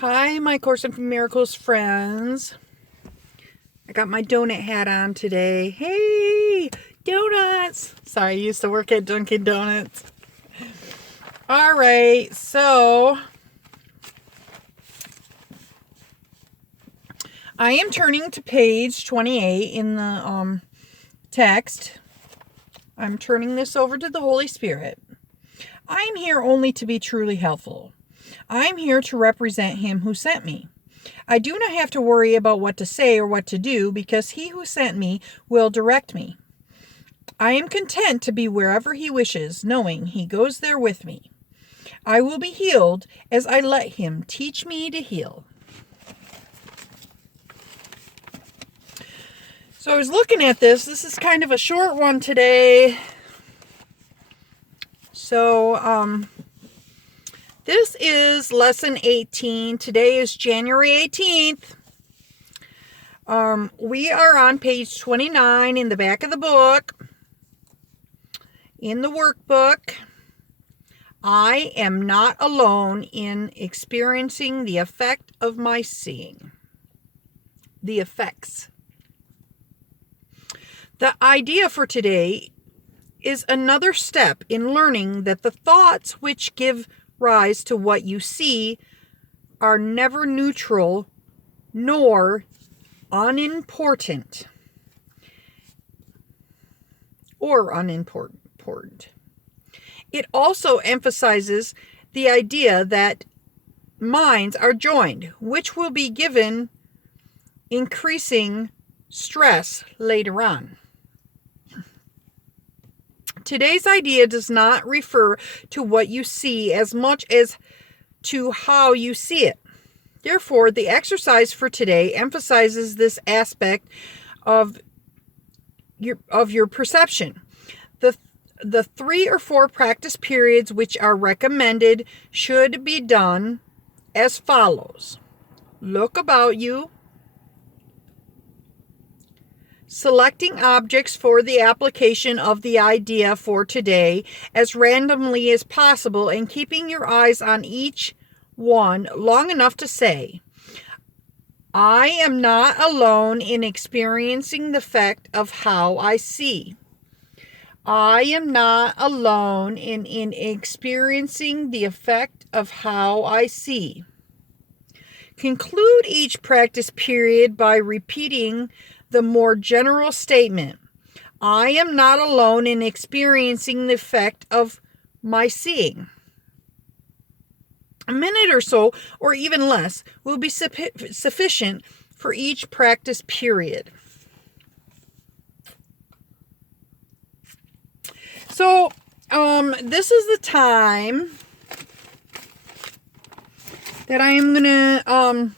Hi, my Course in Miracles friends. I got my donut hat on today. Hey, donuts! Sorry, I used to work at Dunkin' Donuts. All right, so I am turning to page 28 in the text. I'm turning this over to the Holy Spirit. I'm here only to be truly helpful. I'm here to represent Him who sent me. I do not have to worry about what to say or what to do because He who sent me will direct me. I am content to be wherever He wishes, knowing He goes there with me. I will be healed as I let Him teach me to heal. So I was looking at this. This is kind of a short one today. So, this is lesson 18. Today is January 18th. We are on page 29 in the back of the book. In the workbook, I am not alone in experiencing the effect of my seeing. The effects. The idea for today is another step in learning that the thoughts which give rise to what you see are never neutral nor unimportant or unimportant. It also emphasizes the idea that minds are joined, which will be given increasing stress later on. Today's idea does not refer to what you see as much as to how you see it. Therefore, the exercise for today emphasizes this aspect of your perception. The 3 or 4 practice periods which are recommended should be done as follows. Look about you, selecting objects for the application of the idea for today as randomly as possible and keeping your eyes on each one long enough to say, I am not alone in experiencing the effect of how I see. I am not alone in experiencing the effect of how I see. Conclude each practice period by repeating the more general statement, I am not alone in experiencing the effect of my seeing. A minute or so, or even less, will be sufficient for each practice period. So, this is the time that I am going to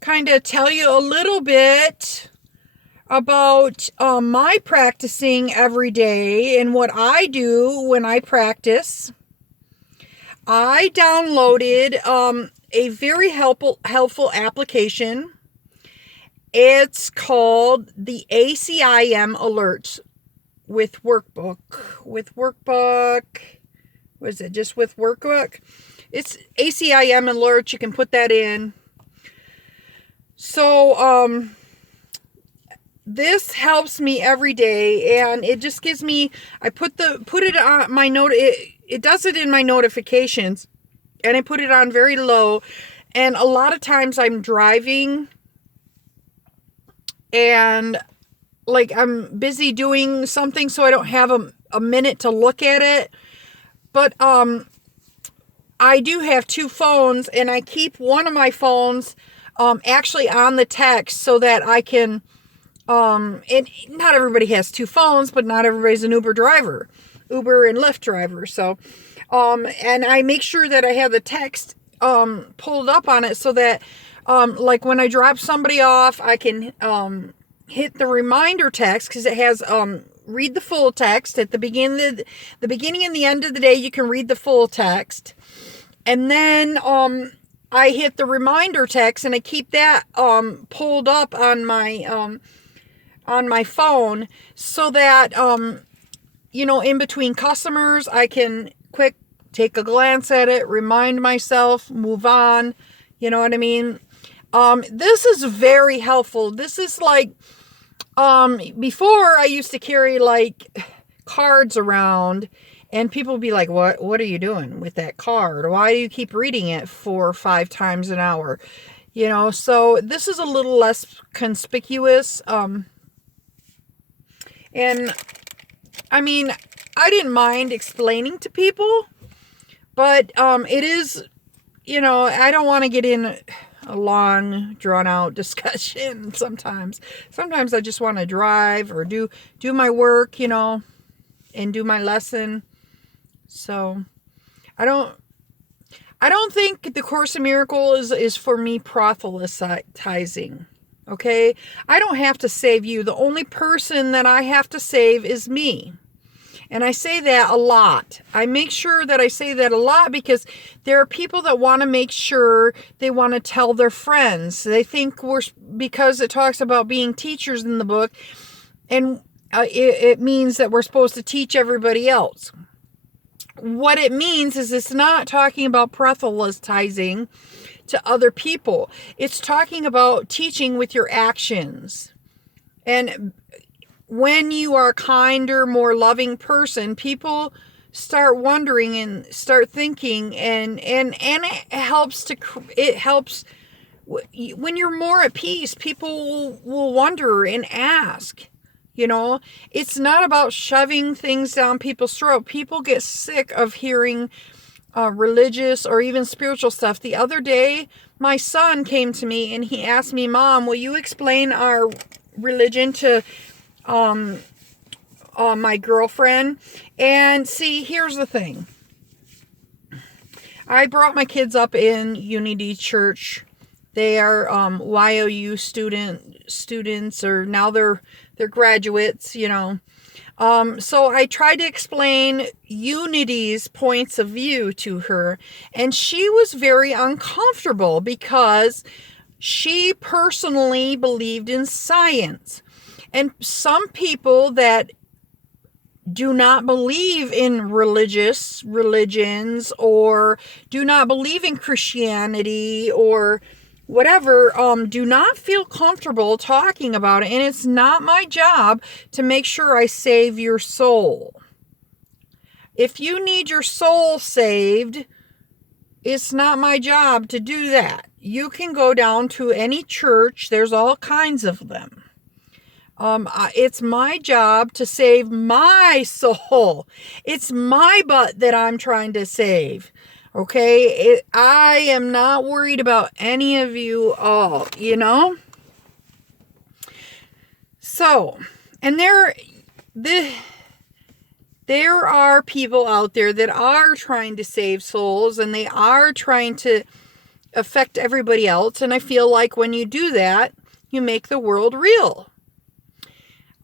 kind of tell you a little bit about my practicing every day and what I do when I practice. I downloaded a very helpful application. It's called the ACIM Alerts with workbook. What is it? Just with workbook? It's ACIM Alerts. You can put that in. So, this helps me every day, and it just gives me, I put it on my note, it does it in my notifications, and I put it on very low, and a lot of times I'm driving, and like I'm busy doing something, so I don't have a minute to look at it, but I do have 2 phones, and I keep one of my phones actually on the text so that I can, and not everybody has 2 phones, but not everybody's an Uber and Lyft driver. So, and I make sure that I have the text, pulled up on it so that, like when I drop somebody off, I can, hit the reminder text because it has, read the full text at the beginning and the end of the day. You can read the full text, and then, I hit the reminder text and I keep that, pulled up on my phone so that, in between customers, I can quick take a glance at it, remind myself, move on, You know what I mean? This is very helpful. This is like, before I used to carry like cards around and people would be like, what are you doing with that card? Why do you keep reading it 4 or 5 times an hour? You know, so this is a little less conspicuous. And I mean, I didn't mind explaining to people, but it is, you know, I don't want to get in a long, drawn-out discussion sometimes. Sometimes I just want to drive or do my work, you know, and do my lesson. So I don't think the Course in Miracles is for me proselytizing. Okay? I don't have to save you. The only person that I have to save is me. And I say that a lot. I make sure that I say that a lot because there are people that want to make sure they want to tell their friends. They think because it talks about being teachers in the book, and it means that we're supposed to teach everybody else. What it means is it's not talking about proselytizing to other people. It's talking about teaching with your actions. And when you are a kinder, more loving person, people start wondering and start thinking, and it helps when you're more at peace. People will wonder and ask. You know, it's not about shoving things down people's throat. People get sick of hearing religious or even spiritual stuff. The other day, my son came to me and he asked me, Mom, will you explain our religion to my girlfriend? And see, here's the thing. I brought my kids up in Unity Church. They are YOU students, or now they're graduates, you know. So I tried to explain Unity's points of view to her, and she was very uncomfortable because she personally believed in science. And some people that do not believe in religions or do not believe in Christianity or whatever, do not feel comfortable talking about it. And it's not my job to make sure I save your soul. If you need your soul saved, it's not my job to do that. You can go down to any church. There's all kinds of them. It's my job to save my soul. It's my butt that I'm trying to save. Okay? I am not worried about any of you all, you know? So, and there are people out there that are trying to save souls, and they are trying to affect everybody else. And I feel like when you do that, you make the world real.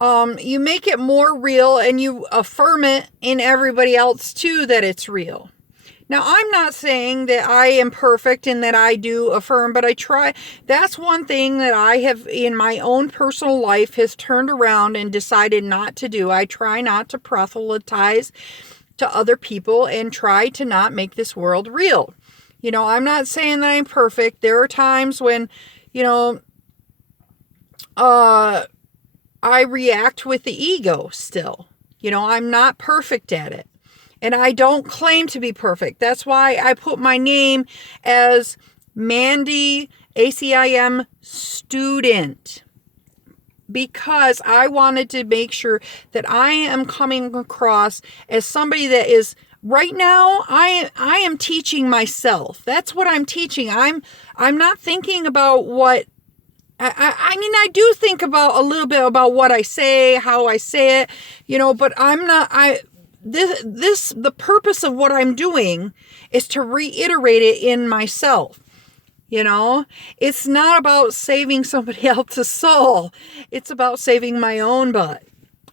You make it more real, and you affirm it in everybody else too that it's real. Now, I'm not saying that I am perfect and that I do affirm, but I try. That's one thing that I have in my own personal life has turned around and decided not to do. I try not to proselytize to other people and try to not make this world real. You know, I'm not saying that I'm perfect. There are times when, you know, I react with the ego still. You know, I'm not perfect at it. And I don't claim to be perfect. That's why I put my name as Mandy ACIM student. Because I wanted to make sure that I am coming across as somebody that is, right now, I am teaching myself. That's what I'm teaching. I'm not thinking about what, I mean, I do think about a little bit about what I say, how I say it, you know, but I'm not, the purpose of what I'm doing is to reiterate it in myself. You know, it's not about saving somebody else's soul. It's about saving my own butt.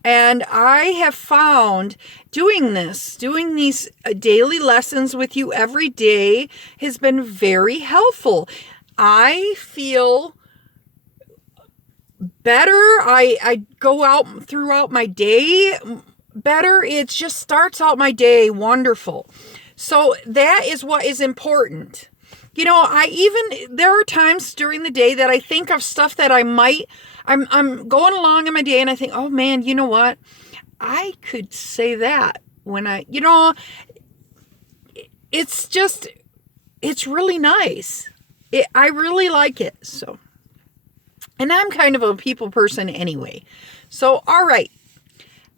And I have found doing these daily lessons with you every day has been very helpful. I feel better. I go out throughout my day better. It just starts out my day wonderful. So that is what is important. there are times during the day that I think of stuff that I'm going along in my day and I think, oh man, you know what? I could say that when it's really nice. I really like it. So, and I'm kind of a people person anyway. So, all right.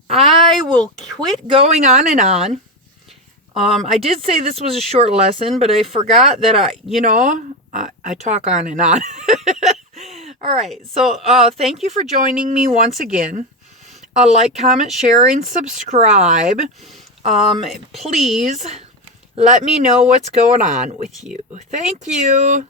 I will quit going on and on. I did say this was a short lesson, but I forgot that I talk on and on. All right. So, thank you for joining me once again. Like, comment, share, and subscribe. Please let me know what's going on with you. Thank you.